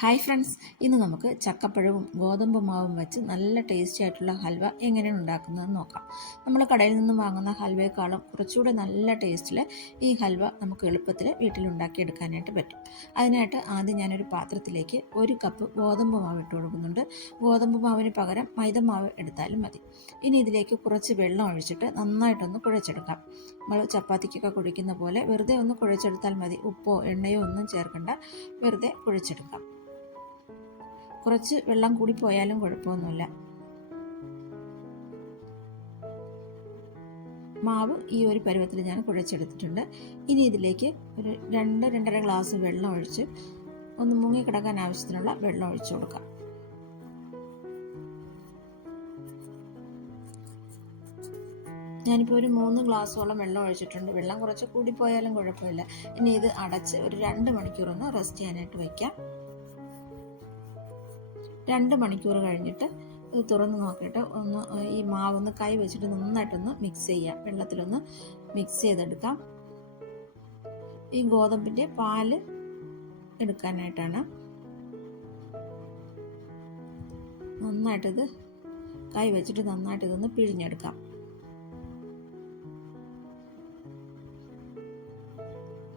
Hi friends ഇന്ന് നമുക്ക് ചക്കപ്പഴവും ഗോതമ്പ് മാവും വെച്ച് നല്ല ടേസ്റ്റി ആയിട്ടുള്ള ഹൽവ എങ്ങനെയാണ് ഉണ്ടാക്കുന്നതെന്ന് നോക്കാം. നമ്മൾ കടയിൽ നിന്ന് വാങ്ങുന്ന ഹൽവയെക്കാളും കുറച്ചുകൂടെ നല്ല ടേസ്റ്റിൽ ഈ ഹൽവ നമുക്ക് എളുപ്പത്തിൽ വീട്ടിൽ ഉണ്ടാക്കിയെടുക്കാനായിട്ട് പറ്റും. അതിനായിട്ട് ആദ്യം ഞാനൊരു പാത്രത്തിലേക്ക് ഒരു കപ്പ് ഗോതമ്പ് മാവ് ഇട്ട് കൊടുക്കുന്നുണ്ട്. ഗോതമ്പ് മാവിന് പകരം മൈദ മാവ് എടുത്താലും മതി. ഇനി ഇതിലേക്ക് കുറച്ച് വെള്ളം ഒഴിച്ചിട്ട് നന്നായിട്ടൊന്ന് കുഴച്ചെടുക്കാം. നമ്മൾ ചപ്പാത്തിക്കൊക്കെ കുഴിക്കുന്ന പോലെ വെറുതെ ഒന്ന് കുഴച്ചെടുത്താൽ മതി. ഉപ്പോ എണ്ണയോ ഒന്നും ചേർക്കണ്ട. വെറുതെ കുഴച്ചെടുക്കാം. കുറച്ച് വെള്ളം കൂടി പോയാലും കുഴപ്പമൊന്നുമില്ല. മാവ് ഈ ഒരു പരുവത്തിൽ ഞാൻ കുഴച്ചെടുത്തിട്ടുണ്ട്. ഇനി ഇതിലേക്ക് ഒരു രണ്ട് രണ്ടര ഗ്ലാസ് വെള്ളം ഒഴിച്ച് ഒന്ന് മുങ്ങി കിടക്കാൻ ആവശ്യത്തിനുള്ള വെള്ളം ഒഴിച്ചു കൊടുക്കാം. ഞാനിപ്പോൾ ഒരു മൂന്ന് ഗ്ലാസ്സോളം വെള്ളം ഒഴിച്ചിട്ടുണ്ട്. വെള്ളം കുറച്ച് കൂടിപ്പോയാലും കുഴപ്പമില്ല. ഇനി ഇത് അടച്ച് ഒരു രണ്ട് മണിക്കൂറൊന്ന് റെസ്റ്റ് ചെയ്യാനായിട്ട് വയ്ക്കാം. രണ്ട് മണിക്കൂർ കഴിഞ്ഞിട്ട് ഇത് തുറന്ന് നോക്കിയിട്ട് ഒന്ന് ഈ മാവൊന്ന് കൈ വെച്ചിട്ട് നന്നായിട്ടൊന്ന് മിക്സ് ചെയ്യാം. വെള്ളത്തിലൊന്ന് മിക്സ് ചെയ്തെടുക്കാം. ഈ ഗോതമ്പിന്റെ പാൽ എടുക്കാനായിട്ടാണ്. നന്നായിട്ടിത് കൈ വെച്ചിട്ട് നന്നായിട്ട് ഇതൊന്ന് പിഴിഞ്ഞെടുക്കാം.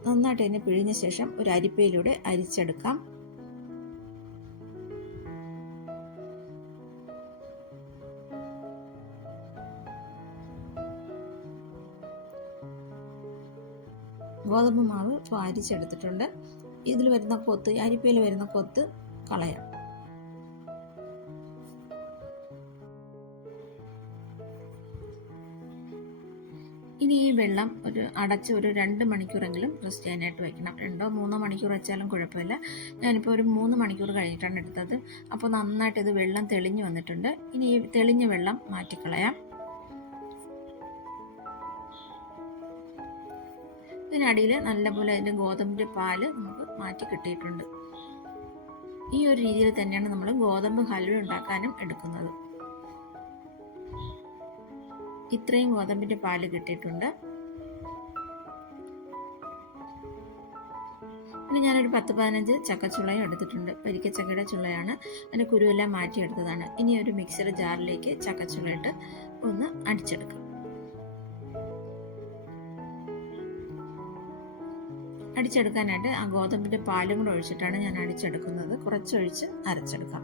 നന്നായിട്ട് ഇതിനെ പിഴിഞ്ഞ ശേഷം ഒരു അരിപ്പയിലൂടെ അരിച്ചെടുക്കാം. ഗോതമ്പ് മാവ് ഇപ്പോൾ അരിച്ചെടുത്തിട്ടുണ്ട് ഇതിൽ വരുന്ന കൊത്ത് അരിപ്പയിൽ വരുന്ന കൊത്ത് കളയാം. ഇനി ഈ വെള്ളം ഒരു അടച്ച് ഒരു രണ്ട് മണിക്കൂറെങ്കിലും റെസ്റ്റ് ചെയ്യാനായിട്ട് വയ്ക്കണം രണ്ടോ മൂന്നോ മണിക്കൂർ വെച്ചാലും കുഴപ്പമില്ല. ഞാനിപ്പോൾ ഒരു മൂന്ന് മണിക്കൂർ കഴിഞ്ഞിട്ടാണ് എടുത്തത്. അപ്പോൾ നന്നായിട്ട് ഇത് വെള്ളം തെളിഞ്ഞു വന്നിട്ടുണ്ട്. ഇനി ഈ തെളിഞ്ഞ വെള്ളം മാറ്റിക്കളയാം. ഇതിനടിയിൽ നല്ലപോലെ അതിന്റെ ഗോതമ്പിന്റെ പാൽ നമുക്ക് മാറ്റി കിട്ടിയിട്ടുണ്ട്. ഈ ഒരു രീതിയിൽ തന്നെയാണ് നമ്മൾ ഗോതമ്പ് ഹൽവ ഉണ്ടാക്കാനും എടുക്കുന്നത്. ഇത്രയും ഗോതമ്പിന്റെ പാൽ കിട്ടിയിട്ടുണ്ട്. പിന്നെ ഞാനൊരു പത്ത് പതിനഞ്ച് ചക്കച്ചുളയും എടുത്തിട്ടുണ്ട്. പരിക്കച്ചക്കയുടെ ചുളയാണ്. അതിന്റെ കുരുവെല്ലാം മാറ്റിയെടുത്തതാണ്. ഇനി ഒരു മിക്സർ ജാറിലേക്ക് ചക്കച്ചുളയിട്ട് ഒന്ന് അടിച്ചെടുക്കാം. അടിച്ചെടുക്കാനായിട്ട് ആ ഗോതമ്പിന്റെ പാലും കൂടെ ഒഴിച്ചിട്ടാണ് ഞാൻ അടിച്ചെടുക്കുന്നത്. കുറച്ചൊഴിച്ച് അരച്ചെടുക്കാം.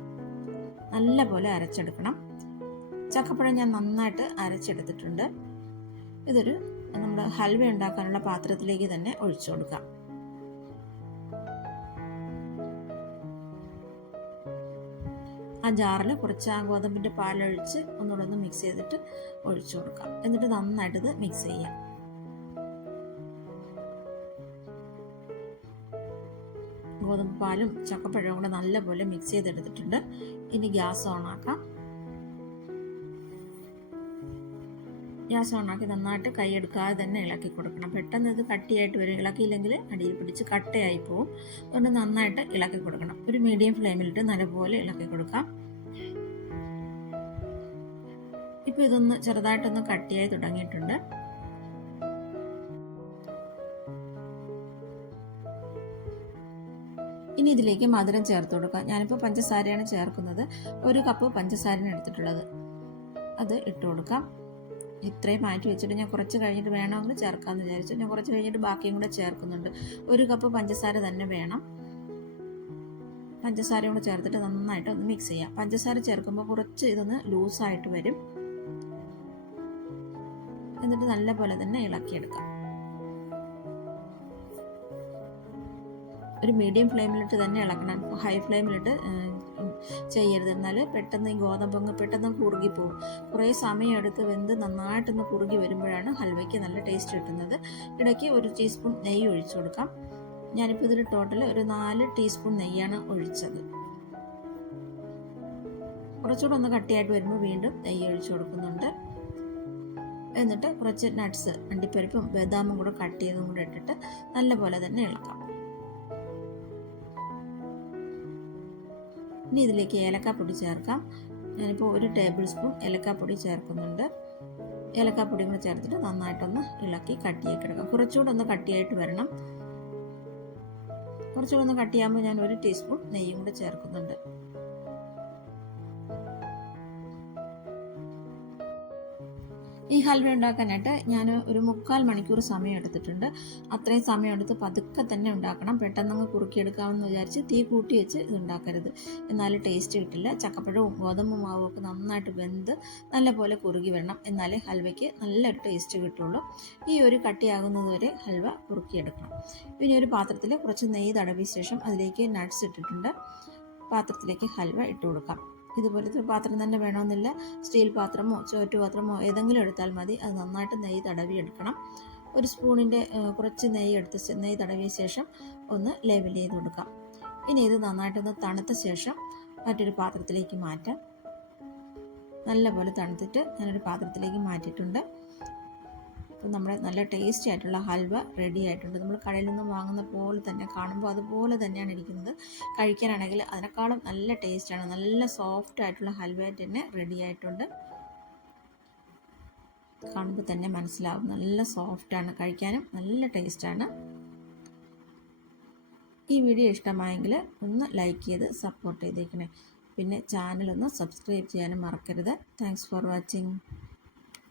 നല്ല പോലെ അരച്ചെടുക്കണം. ചക്കപ്പഴം ഞാൻ നന്നായിട്ട് അരച്ചെടുത്തിട്ടുണ്ട്. ഇതൊരു നമ്മൾ ഹൽവ ഉണ്ടാക്കാനുള്ള പാത്രത്തിലേക്ക് തന്നെ ഒഴിച്ചു കൊടുക്കാം. ആ ജാറിൽ കുറച്ച് ആ ഗോതമ്പിന്റെ പാലൊഴിച്ച് ഒന്നുകൂടെ ഒന്ന് മിക്സ് ചെയ്തിട്ട് ഒഴിച്ചു കൊടുക്കാം. എന്നിട്ട് നന്നായിട്ട് മിക്സ് ചെയ്യാം. ഗോതമ്പ് പാലും ചക്കപ്പഴവും കൂടെ നല്ലപോലെ മിക്സ് ചെയ്തെടുത്തിട്ടുണ്ട്. ഇനി ഗ്യാസ് ഓൺ ആക്കാം. ഗ്യാസ് ഓണാക്കി നന്നായിട്ട് കൈ എടുക്കാതെ തന്നെ ഇളക്കി കൊടുക്കണം. പെട്ടെന്ന് ഇത് കട്ടിയായിട്ട് വരും. ഇളക്കിയില്ലെങ്കിൽ അടിയിൽ പിടിച്ച് കട്ടയായി പോവും. അതുകൊണ്ട് നന്നായിട്ട് ഇളക്കി കൊടുക്കണം. ഒരു മീഡിയം ഫ്ലെയിമിലിട്ട് നല്ലപോലെ ഇളക്കി കൊടുക്കാം. ഇപ്പോൾ ഇതൊന്ന് ചെറുതായിട്ടൊന്ന് കട്ടിയായി തുടങ്ങിയിട്ടുണ്ട്. ഇനി ഇതിലേക്ക് മധുരം ചേർത്ത് കൊടുക്കുക ഞാനിപ്പോൾ പഞ്ചസാരയാണ് ചേർക്കുന്നത്. ഒരു കപ്പ് പഞ്ചസാരയാണ് എടുത്തിട്ടുള്ളത്. അത് ഇട്ട് കൊടുക്കാം. ഇത്രയും മാറ്റി വെച്ചിട്ട് ഞാൻ കുറച്ച് കഴിഞ്ഞിട്ട് വേണമെങ്കിൽ ചേർക്കാമെന്ന് വിചാരിച്ചു. ഞാൻ കുറച്ച് കഴിഞ്ഞിട്ട് ബാക്കിയും കൂടെ ചേർക്കുന്നുണ്ട്. ഒരു കപ്പ് പഞ്ചസാര തന്നെ വേണം. പഞ്ചസാരയും കൂടെ ചേർത്തിട്ട് നന്നായിട്ട് ഒന്ന് മിക്സ് ചെയ്യാം. പഞ്ചസാര ചേർക്കുമ്പോൾ കുറച്ച് ഇതൊന്ന് ലൂസായിട്ട് വരും. എന്നിട്ട് നല്ല പോലെ തന്നെ ഇളക്കിയെടുക്കാം. ഒരു മീഡിയം ഫ്ലെയിമിലിട്ട് തന്നെ ഇളക്കണം. ഹൈ ഫ്ലെയിമിലിട്ട് ചെയ്യരുത്. എന്നാൽ പെട്ടെന്ന് ഈ ഗോതമ്പങ്ങ് പെട്ടെന്ന് കുറുകി പോകും. കുറേ സമയം എടുത്ത് വെന്ത് നന്നായിട്ടൊന്ന് കുറുകി വരുമ്പോഴാണ് ഹൽവയ്ക്ക് നല്ല ടേസ്റ്റ് കിട്ടുന്നത്. ഇടയ്ക്ക് ഒരു ടീസ്പൂൺ നെയ്യ് ഒഴിച്ചു കൊടുക്കാം. ഞാനിപ്പോൾ ഇതിൽ ടോട്ടൽ ഒരു നാല് ടീസ്പൂൺ നെയ്യാണ് ഒഴിച്ചത്. കുറച്ചുകൂടെ ഒന്ന് കട്ടിയായിട്ട് വരുമ്പോൾ വീണ്ടും നെയ്യ് ഒഴിച്ചു കൊടുക്കുന്നുണ്ട്. എന്നിട്ട് കുറച്ച് നട്ട്സ് അണ്ടിപ്പരിപ്പും ബദാമും കൂടെ കട്ട് ചെയ്തും കൂടെ ഇട്ടിട്ട് നല്ലപോലെ തന്നെ ഇളക്കാം. ഇനി ഇതിലേക്ക് ഏലക്കാപ്പൊടി ചേർക്കാം. ഞാനിപ്പോൾ ഒരു ടേബിൾ സ്പൂൺ ഏലക്കാപ്പൊടി ചേർക്കുന്നുണ്ട്. ഏലക്കാപ്പൊടി കൂടെ ചേർത്തിട്ട് നന്നായിട്ടൊന്ന് ഇളക്കി കട്ടിയാക്കി എടുക്കാം. കുറച്ചുകൂടെ ഒന്ന് കട്ടിയായിട്ട് വരണം. കുറച്ചുകൂടെ ഒന്ന് കട്ടിയാകുമ്പോൾ ഞാൻ ഒരു ടീസ്പൂൺ നെയ്യും കൂടെ ചേർക്കുന്നുണ്ട്. ഈ ഹൽവ ഉണ്ടാക്കാനായിട്ട് ഞാൻ ഒരു മുക്കാൽ മണിക്കൂർ സമയം എടുത്തിട്ടുണ്ട് അത്രയും സമയം എടുത്ത് പതുക്കെ തന്നെ ഉണ്ടാക്കണം. പെട്ടെന്ന് കുറുക്കിയെടുക്കാമെന്ന് വിചാരിച്ച് തീ കൂട്ടി വെച്ച് ഇത് ഉണ്ടാക്കരുത്. എന്നാലും ടേസ്റ്റ് കിട്ടില്ല. ചക്കപ്പഴവും ഗോതമ്പ് മാവും ഒക്കെ നന്നായിട്ട് വെന്ത് നല്ലപോലെ കുറുകി വരണം. എന്നാലേ ഹൽവയ്ക്ക് നല്ലൊരു ടേസ്റ്റ് കിട്ടുള്ളൂ. ഈ ഒരു കട്ടിയാകുന്നത് വരെ ഹൽവ കുറുക്കിയെടുക്കണം. പിന്നെ ഒരു പാത്രത്തിൽ കുറച്ച് നെയ്യ് തടവിയ ശേഷം അതിലേക്ക് നട്ട്സ് ഇട്ടിട്ടുണ്ട്. പാത്രത്തിലേക്ക് ഹൽവ ഇട്ട് കൊടുക്കാം ഇതുപോലത്തെ പാത്രം തന്നെ വേണമെന്നില്ല. സ്റ്റീൽ പാത്രമോ പാത്രമോ ഏതെങ്കിലും എടുത്താൽ മതി. അത് നന്നായിട്ട് നെയ്യ് തടവി എടുക്കണം ഒരു സ്പൂണിന്റെ കുറച്ച് നെയ്യ് എടുത്ത് നെയ്യ് തടവിയ ശേഷം ഒന്ന് ലെവൽ ചെയ്ത് കൊടുക്കാം. ഇനി ഇത് നന്നായിട്ടൊന്ന് തണുത്ത ശേഷം മറ്റൊരു പാത്രത്തിലേക്ക് മാറ്റാം. നല്ലപോലെ തണുത്തിട്ട് ഞാനൊരു പാത്രത്തിലേക്ക് മാറ്റിയിട്ടുണ്ട്. അപ്പം നമ്മുടെ നല്ല ടേസ്റ്റി ആയിട്ടുള്ള ഹൽവ റെഡി ആയിട്ടുണ്ട്. നമ്മൾ കടയിൽ നിന്ന് വാങ്ങുന്ന പോലെ തന്നെ കാണുമ്പോൾ അതുപോലെ തന്നെയാണ് ഇരിക്കുന്നത്. കഴിക്കാനാണെങ്കിൽ അതിനേക്കാളും നല്ല ടേസ്റ്റാണ് നല്ല സോഫ്റ്റ് ആയിട്ടുള്ള ഹൽവയായിട്ട് തന്നെ റെഡി ആയിട്ടുണ്ട്. കാണുമ്പോൾ തന്നെ മനസ്സിലാവും. നല്ല സോഫ്റ്റാണ് കഴിക്കാനും നല്ല ടേസ്റ്റാണ് ഈ വീഡിയോ ഇഷ്ടമായെങ്കിൽ ഒന്ന് ലൈക്ക് ചെയ്ത് സപ്പോർട്ട് ചെയ്തേക്കണേ. പിന്നെ ചാനലൊന്ന് സബ്സ്ക്രൈബ് ചെയ്യാനും മറക്കരുത്. Thanks for watching